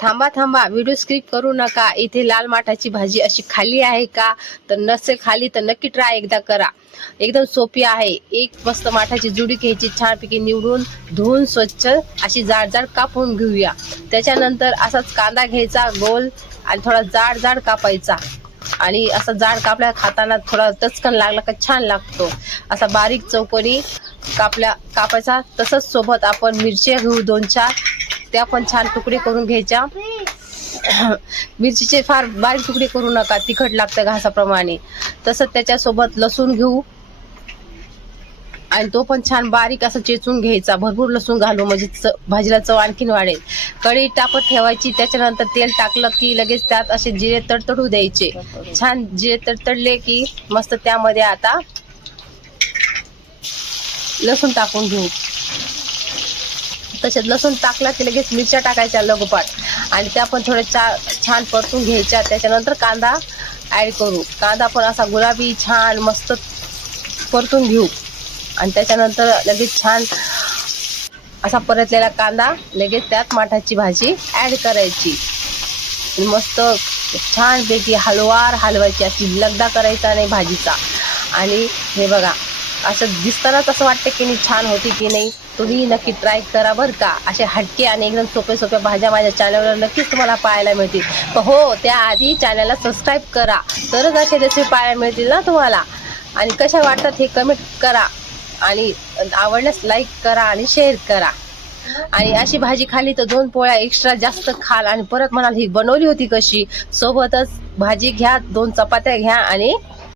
थांबा थांबा, video skip करू नका. इथे लाल माठाची भाजी अशी खाली आहे का? तर नसेल खाली तर नक्की ट्राय एकदा करा. एकदम सोपी आहे. एक मस्त माठाची जुडी घ्यायची, छानपैकी निवडून धुवून स्वच्छ अशी जाड जाड कापून घेऊया. त्याच्यानंतर असाच कांदा घ्यायचा गोल आणि थोडा जाड जाड कापायचा. आणि असा जाड कापल्या खाताना थोडा टचकन लागला का छान लागतो. असा बारीक चौकोनी कापायचा. तसंच सोबत आपण मिरच्या घेऊ 2-4, त्या पण छान तुकडे करून घ्यायच्या. मिरचीचे फार बारीक तुकडे करू नका, तिखट लागतं घासाप्रमाणे. तसंच त्याच्यासोबत लसूण घेऊ आणि तो पण छान बारीक असं चेचून घ्यायचा. भरपूर लसूण घालू म्हणजे भाजीला चव आणखीन वाढेल. कढई तापत ठेवायची. त्याच्यानंतर तेल टाकलं की लगेच त्यात असे जिरे तडतडू द्यायचे. छान जिरे तडतडले की मस्त त्यामध्ये आता लसूण टाकून घेऊ. तसेच लसूण टाकला की लगेच मिरच्या टाकायच्या लगोपाठ आणि त्या पण थोड्या छान परतून घ्यायच्या. त्याच्यानंतर कांदा ॲड करू. कांदा पण असा गुलाबी छान मस्त परतून घेऊ आणि त्याच्यानंतर लगेच छान असा परतलेला कांदा लगेच त्यात माठाची भाजी ॲड करायची. मस्त छानपैकी हलवायची, अशी लगदा करायचा नाही भाजीचा. आणि हे बघा, असं दिसतानाच असं वाटतं की नाही छान होती की नाही. तुम्ही नक्की ट्राय करा बरं का. असे हटके आणि एकदम सोप्या भाज्या माझ्या चॅनलवर नक्कीच तुम्हाला पाहायला मिळतील. पण हो, त्याआधी चॅनलला सबस्क्राईब करा, तरच असे रेसिपी पाहायला मिळतील ना तुम्हाला. आणि कशा वाटतात हे कमेंट करा आणि आवडल्यास लाईक करा आणि शेअर करा. आणि अशी भाजी खाली तर 2 पोळ्या एक्स्ट्रा जास्त खाल आणि परत म्हणाल ही बनवली होती कशी. सोबतच भाजी घ्या, 2 चपात्या घ्या आणि